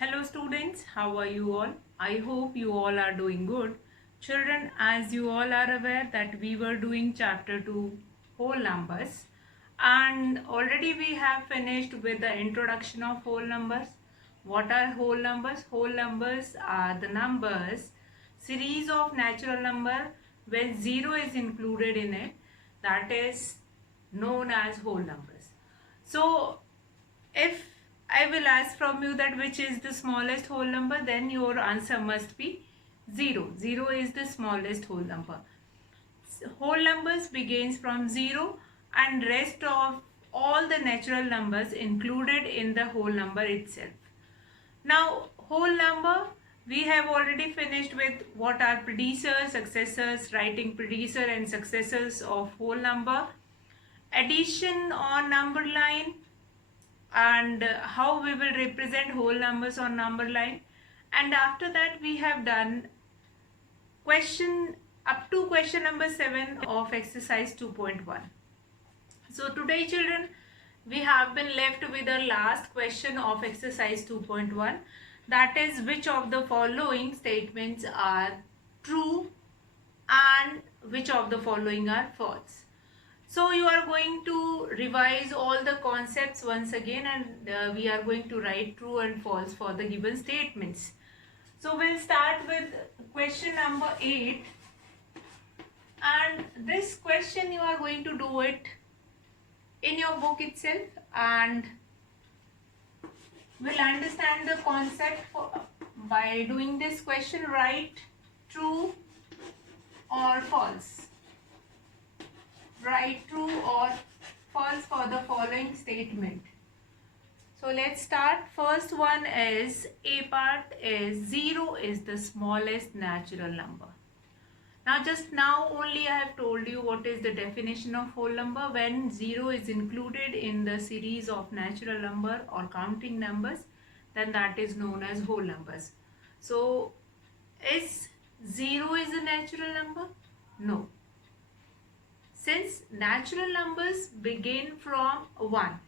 Hello students, how are you all? I hope you all are doing good. Children, as you all are aware that we were doing chapter 2 whole numbers, and already we have finished with the introduction of whole numbers. What are whole numbers? Whole numbers are the numbers series of natural number when 0 is included in it, that is known as whole numbers. So if I will ask from you that which is the smallest whole number, then your answer must be 0. 0 is the smallest whole number. Whole numbers begins from 0 and rest of all the natural numbers included in the whole number itself. Now, whole number, we have already finished with what are predecessors, successors, writing predecessor and successors of whole number, addition on number line, and how we will represent whole numbers on number line. And after that we have done question up to question number 7 of exercise 2.1. So today children, we have been left with the last question of exercise 2.1, that is which of the following statements are true and which of the following are false. So you are going to revise all the concepts once again, and we are going to write true and false for the given statements. So we'll start with question number 8, and this question you are going to do it in your book itself, and we'll understand the concept by doing this question. Write true or false. Write true or false for the following statement. So let's start. First one is A part is 0 is the smallest natural number. Now just now only I have told you what is the definition of whole number. When 0 is included in the series of natural number or counting numbers, then that is known as whole numbers. So is 0 is a natural number? No. Since natural numbers begin from 1,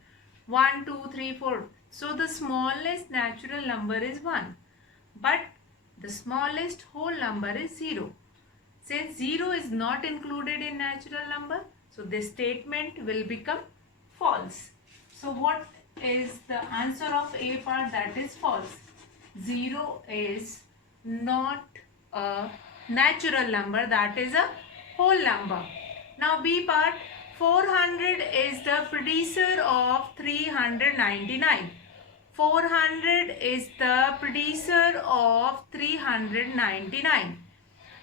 1, 2, 3, 4. So the smallest natural number is 1. But the smallest whole number is 0. Since 0 is not included in natural number, so this statement will become false. So what is the answer of A part? That is false. 0 is not a natural number, that is a whole number. Now B part, 400 is the predecessor of 399. 400 is the predecessor of 399.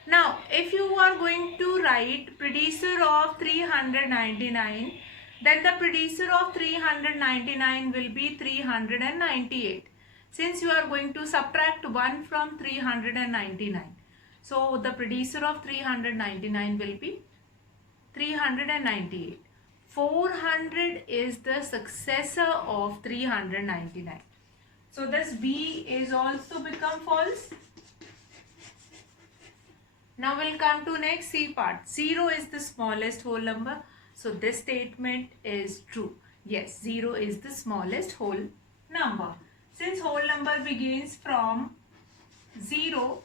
Now if you are going to write predecessor of 399, then the predecessor of 399 will be 398. Since you are going to subtract 1 from 399. So the predecessor of 399 will be 398. 400 is the successor of 399. So this B is also become false. Now we'll come to next C part. 0 is the smallest whole number. So this statement is true. Yes, 0 is the smallest whole number. Since whole number begins from 0,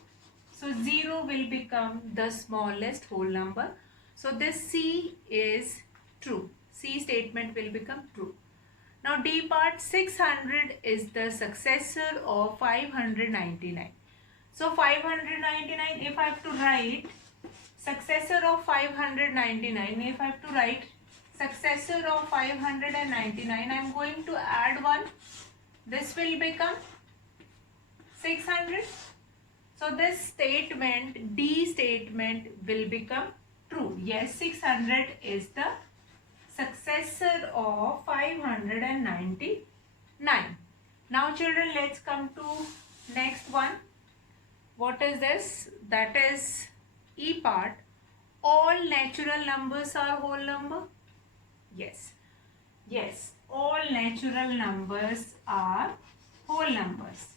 so 0 will become the smallest whole number. So this C is true. C statement will become true. Now D part, 600 is the successor of 599. So 599, if I have to write successor of 599, if I have to write successor of 599, I am going to add 1. This will become 600. So this statement, D statement, will become true. Yes, 600 is the successor of 599. Now children, let's come to next one. What is this? That is E part. All natural numbers are whole number. Yes. Yes, all natural numbers are whole numbers.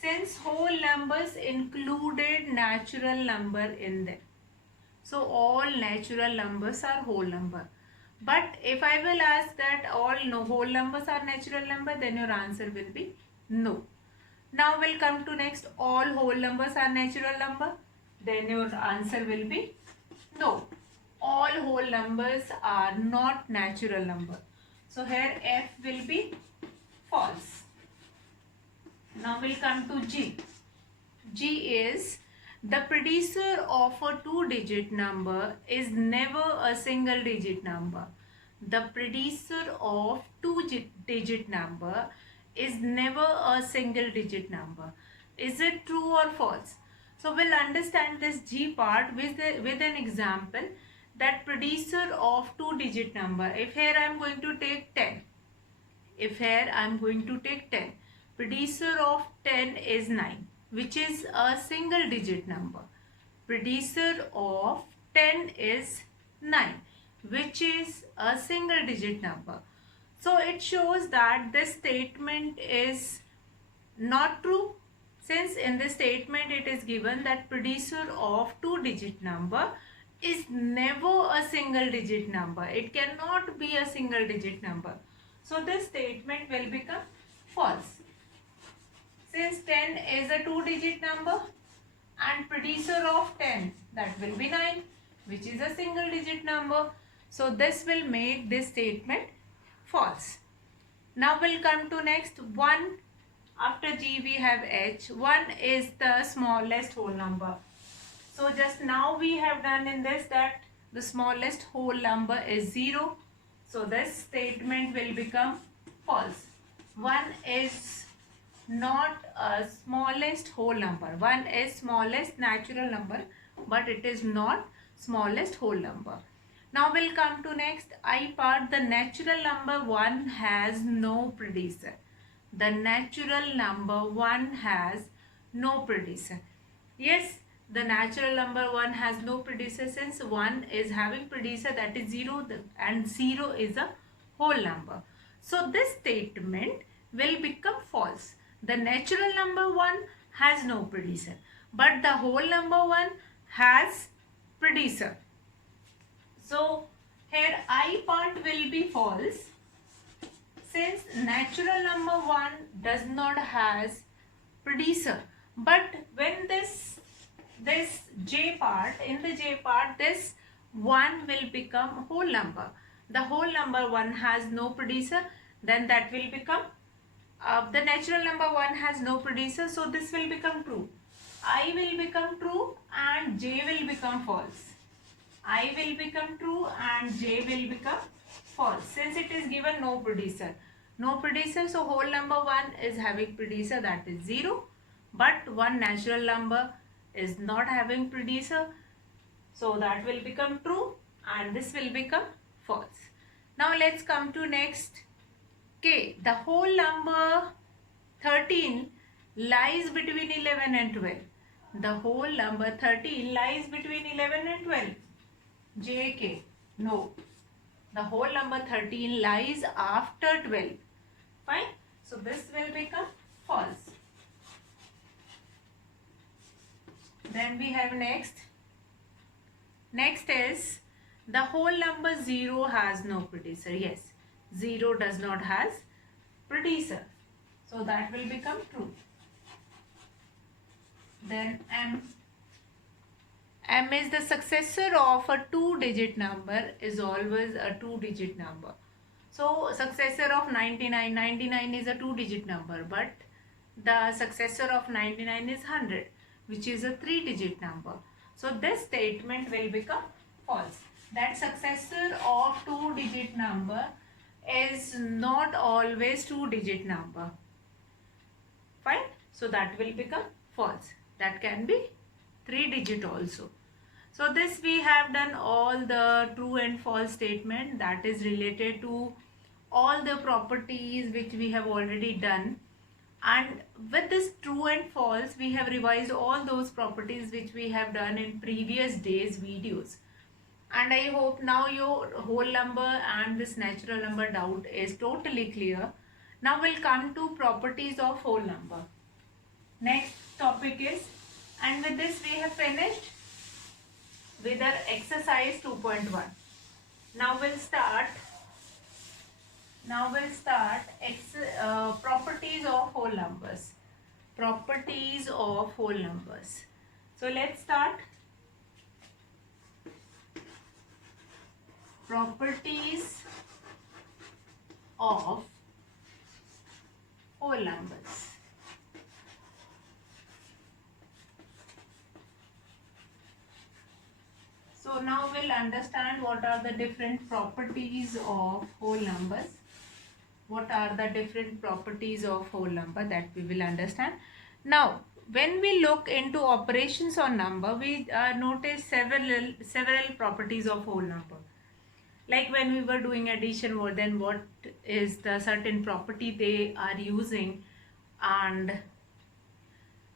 Since whole numbers included natural number in them. So all natural numbers are whole number. But if I will ask that all whole numbers are natural number, then your answer will be no. Now we'll come to next, all whole numbers are natural number. Then your answer will be no. All whole numbers are not natural number. So here F will be false. Now we'll come to G. G is the predecessor of a two-digit number is never a single-digit number. The predecessor of two-digit number is never a single-digit number. Is it true or false? So we'll understand this G part with an example, that predecessor of two-digit number. If here I am going to take 10. If here I am going to take 10. Predecessor of 10 is 9, which is a single digit number. Predecessor of 10 is 9, which is a single digit number. So it shows that this statement is not true, since in this statement it is given that predecessor of two-digit number is never a single digit number. It cannot be a single digit number. So this statement will become false. Since 10 is a two-digit number and predecessor of 10, that will be 9, which is a single digit number. So this will make this statement false. Now we'll come to next 1. After G we have H. 1 is the smallest whole number. So just now we have done in this that the smallest whole number is 0. So this statement will become false. 1 is not a smallest whole number. 1 is smallest natural number, but it is not smallest whole number. Now we'll come to next I part. The natural number 1 has no predecessor. The natural number 1 has no predecessor. Yes, the natural number 1 has no predecessor, since 1 is having predecessor, that is 0, and 0 is a whole number. So this statement will become false. The natural number 1 has no predecessor, but the whole number 1 has predecessor. So here I part will be false, since natural number 1 does not has predecessor. But when this J part, in the J part, this 1 will become whole number. The whole number 1 has no predecessor, then that will become the natural number 1 has no predecessor, so this will become true. I will become true and J will become false. I will become true and J will become false, since it is given no predecessor. No predecessor, so whole number 1 is having predecessor, that is 0. But one natural number is not having predecessor, so that will become true and this will become false. Now let's come to next K. The whole number 13 lies between 11 and 12. The whole number 13 lies between 11 and 12. JK. No. The whole number 13 lies after 12. Fine. So this will become false. Then we have next. Next is the whole number 0 has no predecessor. Yes. 0 does not has predecessor. So that will become true. Then M. M is the successor of a two-digit number is always a two-digit number. So successor of 99, 99 is a two-digit number, but the successor of 99 is 100, which is a three-digit number. So this statement will become false. That successor of two-digit number is not always two-digit number. Fine. So that will become false. That can be three-digit also. So this we have done all the true and false statement that is related to all the properties which we have already done. And with this true and false, we have revised all those properties which we have done in previous days videos. And I hope now your whole number and this natural number doubt is totally clear. Now we'll come to properties of whole number. Next topic is, and with this we have finished with our exercise 2.1. Now we'll start properties of whole numbers. properties of whole numbers. So let's start. Properties of whole numbers. So now we'll understand what are the different properties of whole numbers. What are the different properties of whole number, that we will understand. Now, when we look into operations on number, we notice several properties of whole number. Like when we were doing addition, then what is the certain property they are using, and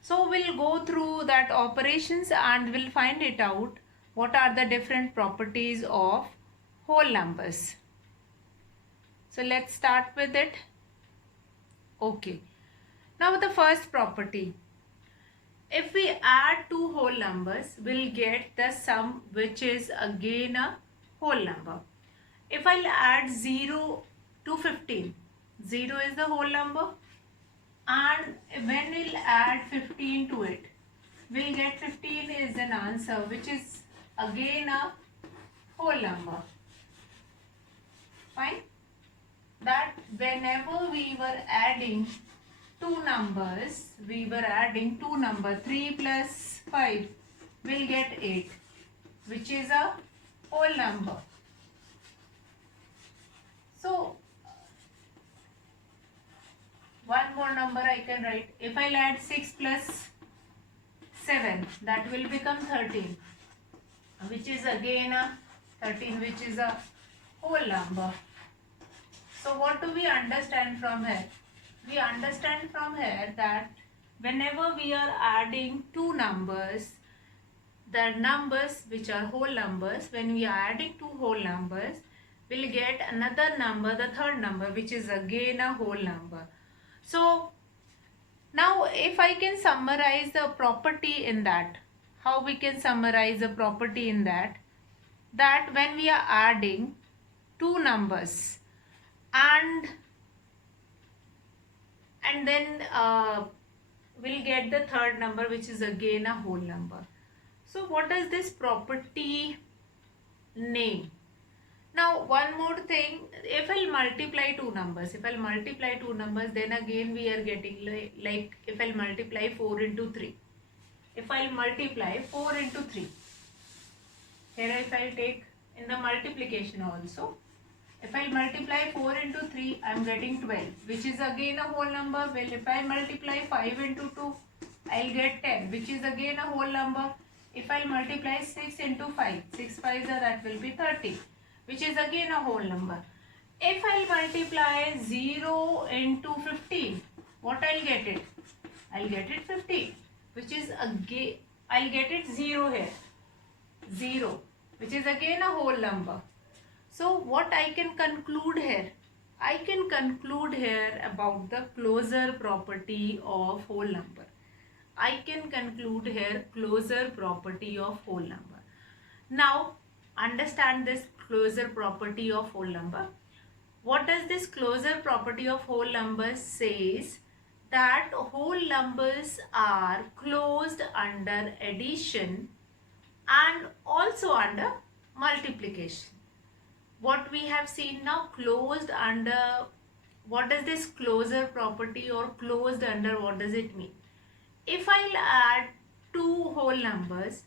so we'll go through that operations and we'll find it out what are the different properties of whole numbers. So let's start with it. Okay. Now the first property. If we add two whole numbers, we'll get the sum, which is again a whole number. If I'll add 0 to 15, 0 is the whole number, and when we'll add 15 to it, we'll get 15 is an answer, which is again a whole number. Fine? That whenever we were adding two numbers, 3 plus 5 will get 8, which is a whole number. So one more number I can write. If I'll add 6 plus 7, that will become 13, which is again a 13, which is a whole number. So what do we understand from here? We understand from here that whenever we are adding two numbers, the numbers which are whole numbers, when we are adding two whole numbers, we'll get another number, the third number, which is again a whole number. So now if I can summarize the property in that, how we can summarize the property in that when we are adding two numbers and then we'll get the third number, which is again a whole number. So what does this property name? Now one more thing, if I'll multiply two numbers, then again we are getting like if I'll multiply 4 into 3. If I'll multiply 4 into 3, here if I'll take in the multiplication also, if I multiply 4 into 3, I am getting 12, which is again a whole number. Well, if I multiply 5 into 2, I'll get 10, which is again a whole number. If I multiply 6 into 5, 6 5s are, that will be 30, which is again a whole number. If I multiply 0 into 15, what I'll get it? I'll get it 50, which is again, I'll get it 0 here, 0, which is again a whole number. So what I can conclude here? I can conclude here about the closure property of whole number. I can conclude here closure property of whole number. Now understand this closure property of whole number. What does this closure property of whole numbers says? That whole numbers are closed under addition and also under multiplication. What we have seen now, closed under, what does this closure property or closed under, what does it mean? If I'll add two whole numbers,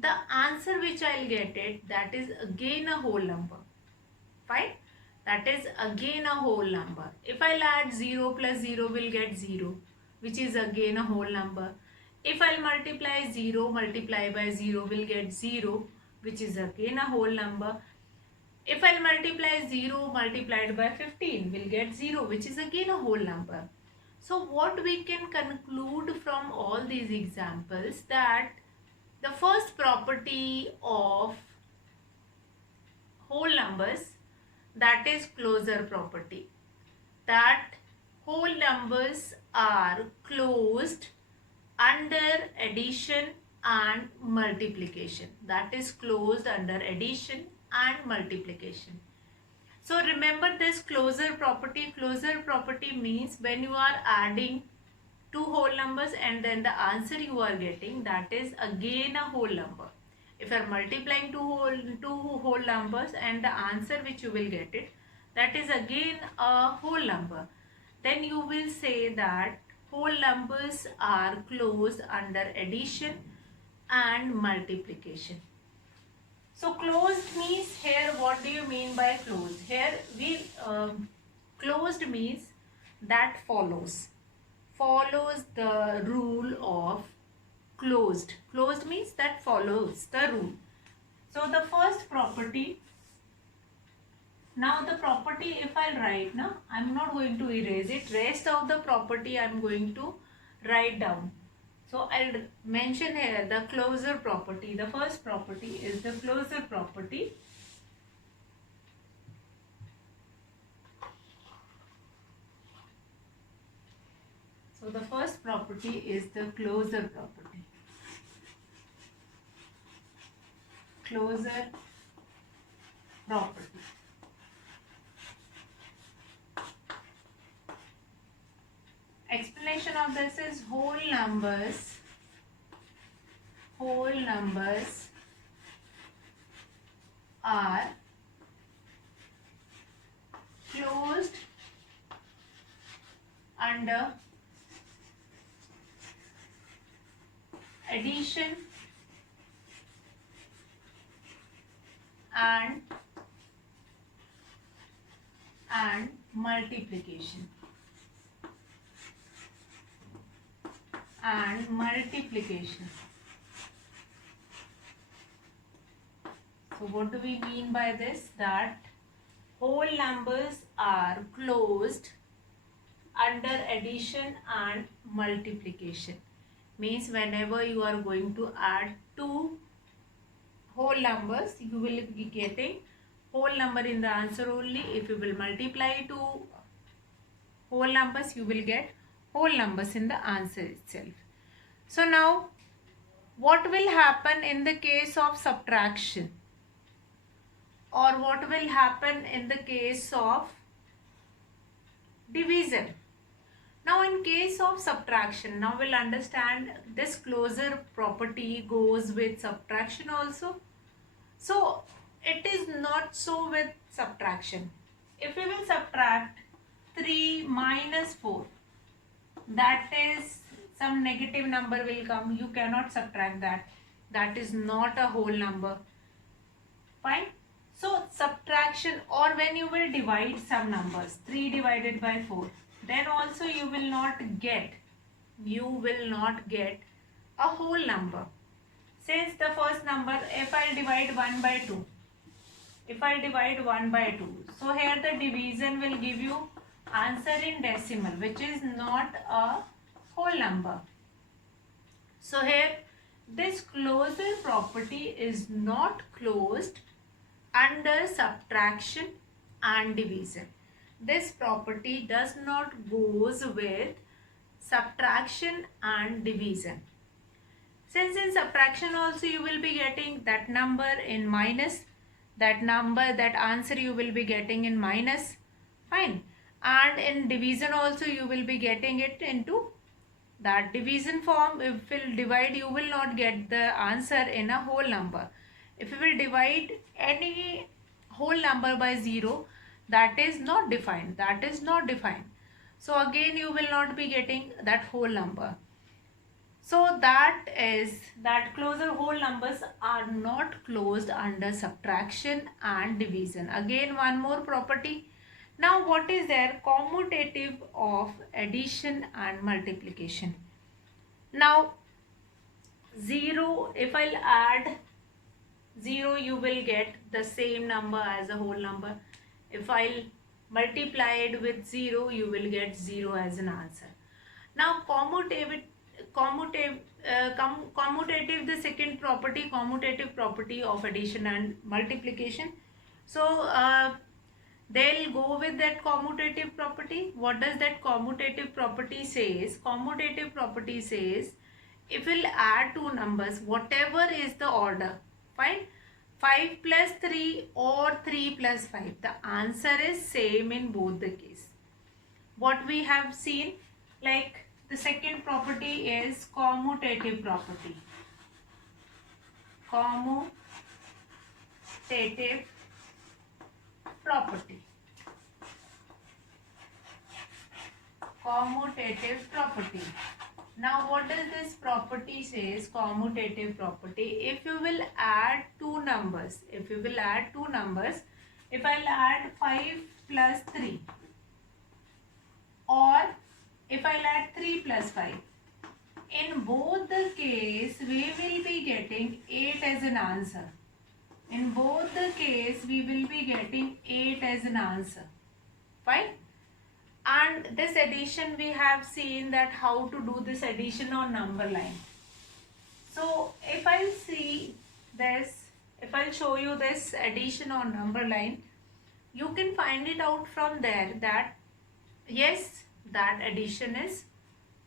the answer which I'll get it, that is again a whole number. Fine? That is again a whole number. If I'll add 0 plus 0, will get 0, which is again a whole number. If I'll multiply 0 multiply by 0, will get 0, which is again a whole number. If I multiply 0 multiplied by 15, we'll get 0, which is again a whole number. So what we can conclude from all these examples, that the first property of whole numbers, that is closure property, that whole numbers are closed under addition and multiplication. That is closed under addition and multiplication. So remember this closure property. Closure property means when you are adding two whole numbers and then the answer you are getting, that is again a whole number. If you are multiplying two whole numbers and the answer which you will get it, that is again a whole number, then you will say that whole numbers are closed under addition and multiplication. So closed means, here what do you mean by closed? Here we closed means that follows the rule of closed. Closed means that follows the rule. So the first property, now the property if I write now, I am not going to erase it, rest of the property I am going to write down. So I'll mention here the closure property. The first property is the closure property. So the first property is the closure property. Closure property. Explanation of this is whole numbers are closed under addition and multiplication. So what do we mean by this? That whole numbers are closed under addition and multiplication. Means whenever you are going to add two whole numbers, you will be getting whole number in the answer only. If you will multiply two whole numbers, you will get whole numbers in the answer itself. So now what will happen in the case of subtraction, or what will happen in the case of division? Now in case of subtraction, now we'll understand this closure property goes with subtraction also. So it is not so with subtraction. If we will subtract 3 minus 4, that is some negative number will come. You cannot subtract that. That is not a whole number. Fine. So subtraction, or when you will divide some numbers, 3 divided by 4, then also you will not get a whole number. Since the first number, if I divide 1 by 2, so here the division will give you answer in decimal, which is not a whole number. So here this closure property is not closed under subtraction and division. This property does not goes with subtraction and division. Since in subtraction also you will be getting that number in minus, that answer you will be getting in minus, fine. And in division also you will be getting it into that division form. If you will divide, you will not get the answer in a whole number. If you will divide any whole number by 0, that is not defined. So again you will not be getting that whole number. So that is that closure whole numbers are not closed under subtraction and division. Again one more property. Now what is there? Commutative of addition and multiplication. Now 0, if I'll add 0, you will get the same number as a whole number. If I'll multiply it with 0, you will get 0 as an answer. Now commutative, the second property, commutative property of addition and multiplication. So they'll go with that commutative property. What does that commutative property says? Commutative property says if we'll add two numbers, whatever is the order, fine, 5 plus 3 or 3 plus 5, the answer is same in both the case. What we have seen, like The second property is commutative property. Commutative property. Commutative property. Now what does this property says? Commutative property. If you will add two numbers, if I'll add 5 plus 3, or if I'll add 3 plus 5, in both the case we will be getting 8 as an answer. In both the case we will be getting 8 as an answer. Fine. And this addition, we have seen that how to do this addition on number line. So if I see this, if I'll show you this addition on number line, you can find it out from there that yes, that addition is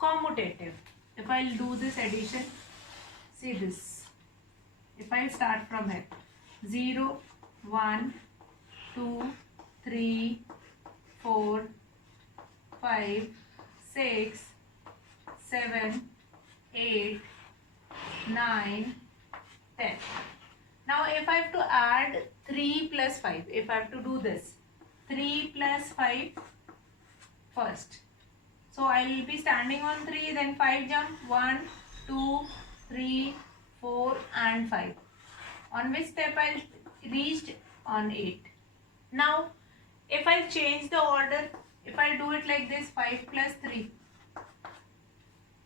commutative. If I'll do this addition, see this. If I start from here, 0, 1, 2, 3, 4, 5, 6, 7, 8, 9, 10. Now if I have to add 3 plus 5, if I have to do this, 3 plus 5 first. So I will be standing on 3, then 5 jump, 1, 2, 3, 4 and 5. On which step I reached? On 8. Now if I change the order, if I do it like this, 5 plus 3.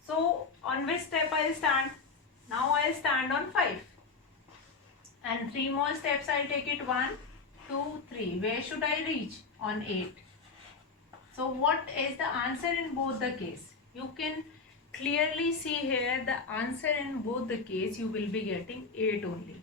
So on which step I will stand? Now I will stand on 5. And 3 more steps I will take it, 1, 2, 3. Where should I reach? On 8. So what is the answer in both the case? You can clearly see here the answer in both the case you will be getting 8 only.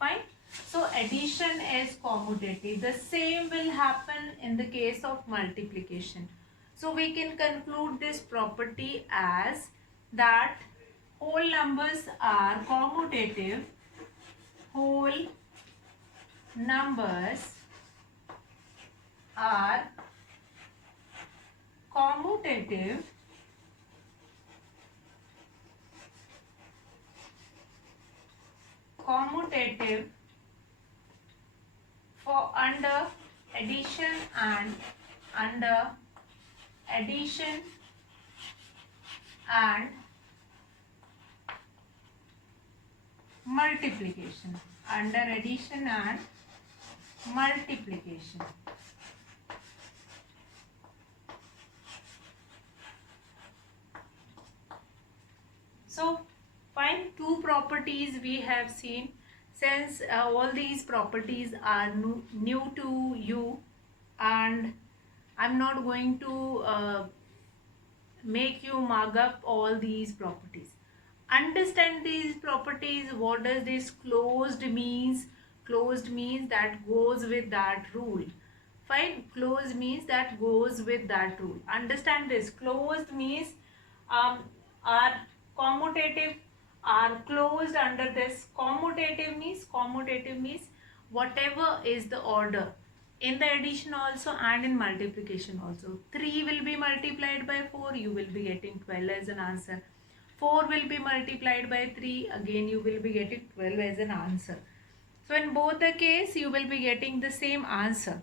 Fine. So addition is commutative. The same will happen in the case of multiplication. So we can conclude this property as that whole numbers are commutative. Whole numbers are commutative for under addition and multiplication. Under addition and multiplication. So fine, two properties we have seen. Since all these properties are new to you, and I'm not going to make you mug up all these properties. Understand these properties. What does this closed means? Closed means that goes with that rule. Fine. Closed means that goes with that rule. Understand this. Closed means are commutative, are closed under this. Commutative means whatever is the order in the addition also and in multiplication also. 3 will be multiplied by 4, you will be getting 12 as an answer. 4 will be multiplied by 3, again you will be getting 12 as an answer. So in both the case you will be getting the same answer.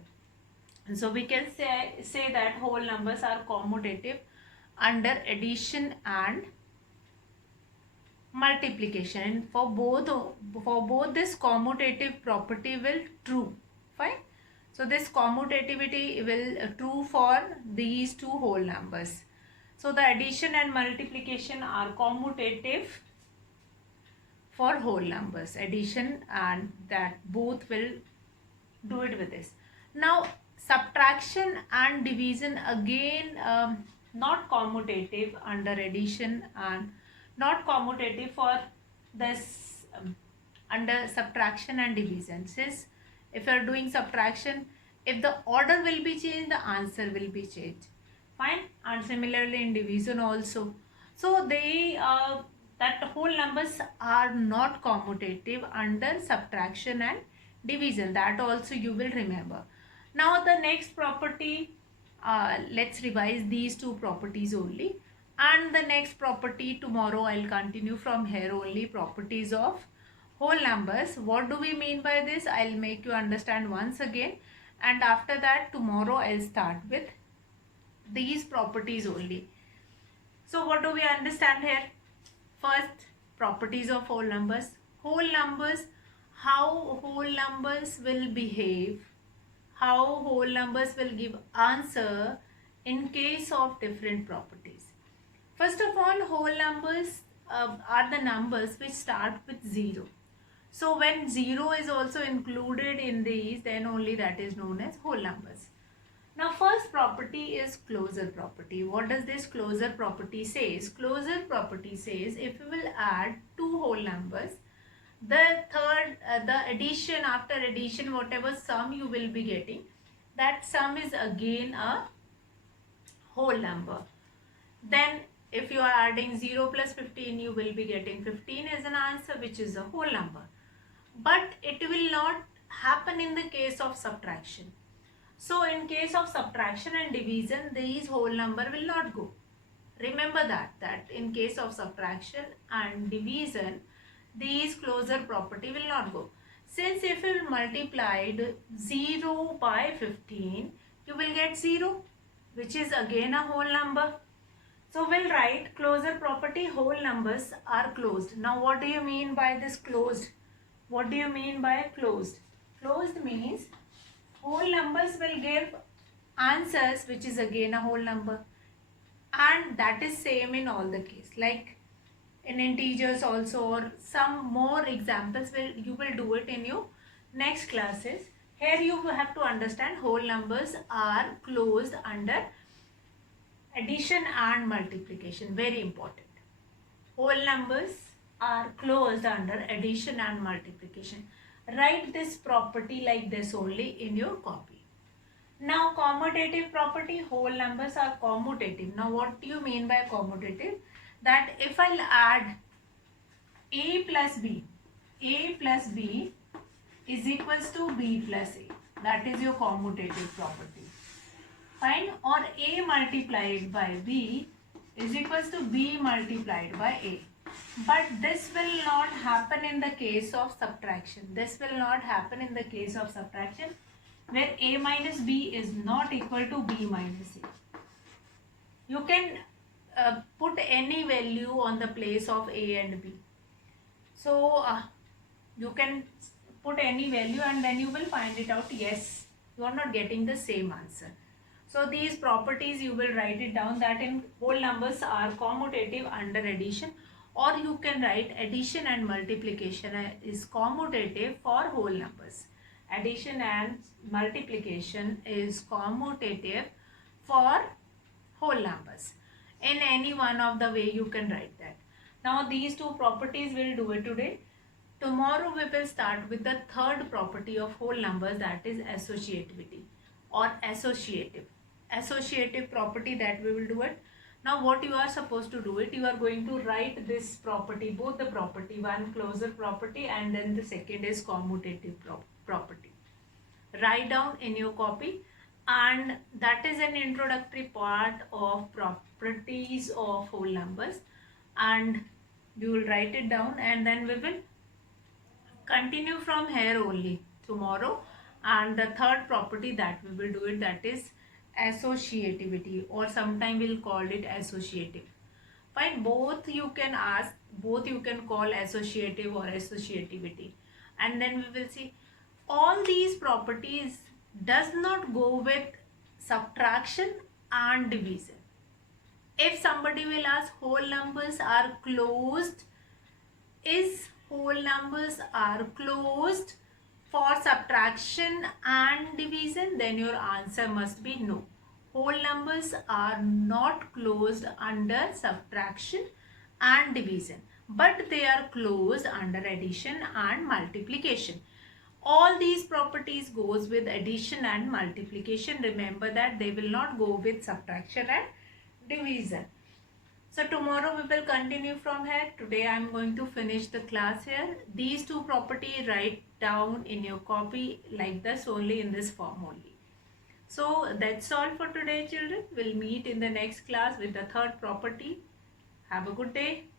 And so we can say that whole numbers are commutative under addition and multiplication. And for both this commutative property will true. Fine. So this commutativity will true for these two whole numbers. So the addition and multiplication are commutative for whole numbers. Addition and that both will do it with this. Now subtraction and division again not commutative under addition and not commutative for this under subtraction and division. Since if you are doing subtraction, if the order will be changed, the answer will be changed. Fine. And similarly in division also. So they that whole numbers are not commutative under subtraction and division. That also you will remember. Now the next property, let's revise these two properties only. And the next property tomorrow I'll continue from here only, properties of whole numbers. What do we mean by this? I'll make you understand once again, and after that tomorrow I'll start with these properties only. So what do we understand here? First, properties of whole numbers. Whole numbers, how whole numbers will behave, how whole numbers will give answer in case of different properties. First of all, whole numbers are the numbers which start with 0. So when 0 is also included in these, then only that is known as whole numbers. Now first property is closure property. What does this closure property says? Closure property says if you will add two whole numbers, the addition, after addition, whatever sum you will be getting, that sum is again a whole number. Then if you are adding 0 plus 15, you will be getting 15 as an answer, which is a whole number. But it will not happen in the case of subtraction. So in case of subtraction and division, these whole number will not go. Remember that in case of subtraction and division, these closure property will not go. Since if you multiplied 0 by 15, you will get 0, which is again a whole number. So we'll write closure property, whole numbers are closed. Now what do you mean by this closed? What do you mean by closed? Closed means whole numbers will give answers, which is again a whole number, and that is same in all the case, like in integers also, or some more examples you will do it in your next classes. Here you have to understand whole numbers are closed under addition and multiplication. Very important. Whole numbers are closed under addition and multiplication. Write this property like this only in your copy. Now commutative property, whole numbers are commutative. Now what do you mean by commutative? That if I'll add a plus b is equals to b plus a, that is your commutative property. Fine. Or a multiplied by b is equals to b multiplied by a. But this will not happen in the case of subtraction. This will not happen in the case of subtraction, where a minus b is not equal to b minus a. You can put any value on the place of a and b. So you can put any value and then you will find it out. Yes, you are not getting the same answer. So these properties you will write it down, that in whole numbers are commutative under addition, or you can write addition and multiplication is commutative for whole numbers. Addition and multiplication is commutative for whole numbers. In any one of the way you can write that. Now these two properties we'll do it today. Tomorrow we will start with the third property of whole numbers, that is associativity or associative. Associative property, that we will do it. Now what you are supposed to do it, you are going to write this property, both the property, one closure property and then the second is commutative property. Write down in your copy, and that is an introductory part of properties of whole numbers, and you will write it down, and then we will continue from here only tomorrow. And the third property that we will do it, that is associativity, or sometime we'll call it associative. Fine, both you can ask, both you can call associative or associativity, and then we will see all these properties does not go with subtraction and division. If somebody will ask whole numbers are closed, is whole numbers are closed for subtraction and division, then your answer must be no. Whole numbers are not closed under subtraction and division, but they are closed under addition and multiplication. All these properties goes with addition and multiplication. Remember that they will not go with subtraction and division. So tomorrow we will continue from here. Today I am going to finish the class here. These two properties write down in your copy like this only, in this form only. So that's all for today, children. We'll meet in the next class with the third property. Have a good day.